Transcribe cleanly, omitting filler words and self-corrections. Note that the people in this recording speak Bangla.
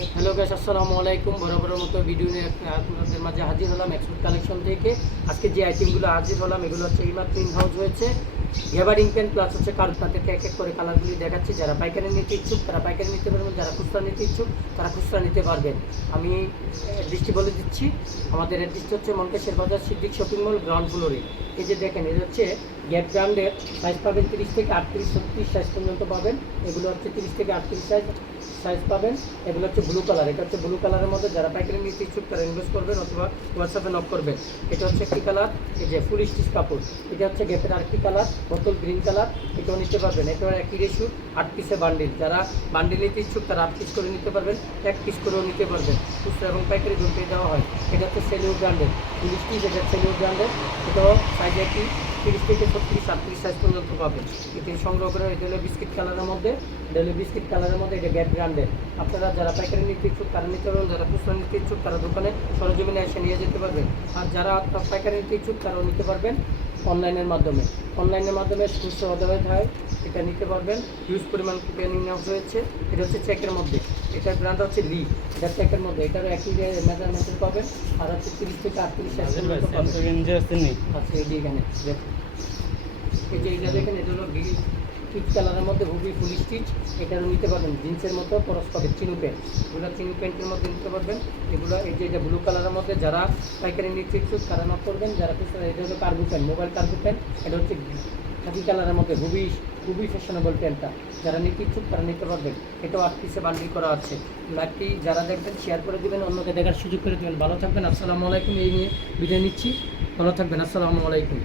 হ্যালো গাইস, আসসালামু আলাইকুম। বরাবরের মতো ভিডিও নিয়ে আপনাদের মাঝে হাজির হলাম এক্সপোর্ট কালেকশন থেকে। আজকে যে আইটেমগুলো হাজির হলাম এগুলো হচ্ছে এইমাত্র ইন হাউস হয়েছে গ্যাবার্ডিং পেন প্লাস হচ্ছে কার্ড। তাদেরকে এক এক করে কালারগুলি দেখাচ্ছি। যারা পাইকারি নিতে ইচ্ছুক তারা পাইকারি নিতে পারবেন, যারা খুচরা নিতে ইচ্ছুক তারা খুচরা নিতে পারবেন। আমি অ্যাড্রেসটি বলে দিচ্ছি। আমাদের অ্যাড্রেসটি হচ্ছে মন্তেশ্বর বাজার সিদ্দিক শপিং মল গ্রাউন্ড ফ্লোরে। এই যে দেখেন, এটা হচ্ছে গ্যাপ ব্র্যান্ডের। সাইজ পাবেন 30 থেকে 38, 36 সাইজ পর্যন্ত পাবেন। এগুলো হচ্ছে 30 থেকে 38 সাইজ পাবেন। এগুলো হচ্ছে ব্লু কালার। এটা হচ্ছে ব্লু কালারের মধ্যে যারা পাইকারি নিতে ইচ্ছুক তারা ইনভেস্ট করবেন অথবা হোয়াটসঅ্যাপে নক করবেন। এটা হচ্ছে একটি কালার, এই যে ফুল স্টিচ কাপড়। এটা হচ্ছে গ্যাপের আরেকটি কালার, বোতল গ্রিন কালার। এটাও নিতে পারবেন। এটা একই রেশু 8 পিসে বান্ডিল। যারা বান্ডিল নিতে ইচ্ছুক তারা 8 পিস করে নিতে পারবেন, 1 পিস করেও নিতে পারবেন। খুচরা এবং পাইকারি দুটোই দেওয়া হয়। এটা হচ্ছে সেলিও ব্র্যান্ডের ফুল স্টিচ। এটা সেলিও ব্র্যান্ডের। এটাও সাইজ একই 30 থেকে 36, 38 সাইজ পর্যন্ত পাবেন। এটি সংগ্রহ করে। এটা হলো বিস্কিট কালারের মধ্যে, এটা হলো বিস্কিট কালারের মধ্যে। এটা গ্যাপ ব্র্যান্ডের। আপনারা যারা পাইকারি নিতে ইচ্ছুক তারা নিতে পারবেন, যারা খুচরা নিতে ইচ্ছুক তারা দোকানে সরজমিনে এসে নিয়ে যেতে পারবেন। আর যারা আপনার পাইকারি নিতে ইচ্ছুক তারাও নিতে পারবেন অনলাইনের মাধ্যমে। অনলাইনের মাধ্যমে খুচরা অর্ডার হয়, এটা নিতে পারবেন। হিউজ পরিমাণ পেন ইনহাউস হয়েছে। এটা হচ্ছে চেকের মধ্যে। এটার ব্র্যান্ড হচ্ছে লি। এটা চেকের মধ্যে। এটারও একই মেজারমেন্টের পাবেন। আর হচ্ছে 30 থেকে 38 সাইজ পর্যন্ত পাবেন। আচ্ছা, এই যে এখানে দেখুন, এই যে এটা দেখেন, এটা হলো পিচ কালারের মধ্যে হুবি ফুল স্টিচ। এটারও নিতে পারবেন। জিন্সের মতো পরশ পাবে চিনু প্যান্ট। এগুলো চিনু প্যান্টের মধ্যে নিতে পারবেন। এগুলো এই যে এটা ব্লু কালারের মধ্যে যারা পাইকারি নিতে ইচ্ছুক তারা নক করবেন। যারা খুচরা, এটা হলো cargo pant, mobile cargo pant. এটা হচ্ছে খাকি কালারের মধ্যে খুবই ফ্যাশনেবল প্যান্টটা। যারা নিতে ইচ্ছুক তারা নিতে পারবেন। এটাও 8 পিসে বান্ডিল করা আছে। লাইভটি যারা দেখবেন শেয়ার করে দেবেন, অন্যকে দেখার সুযোগ করে দেবেন। ভালো থাকবেন। আসসালামু আলাইকুম। এই নিয়ে বিদায় নিচ্ছি। ভালো থাকবেন। আসসালামু আলাইকুম।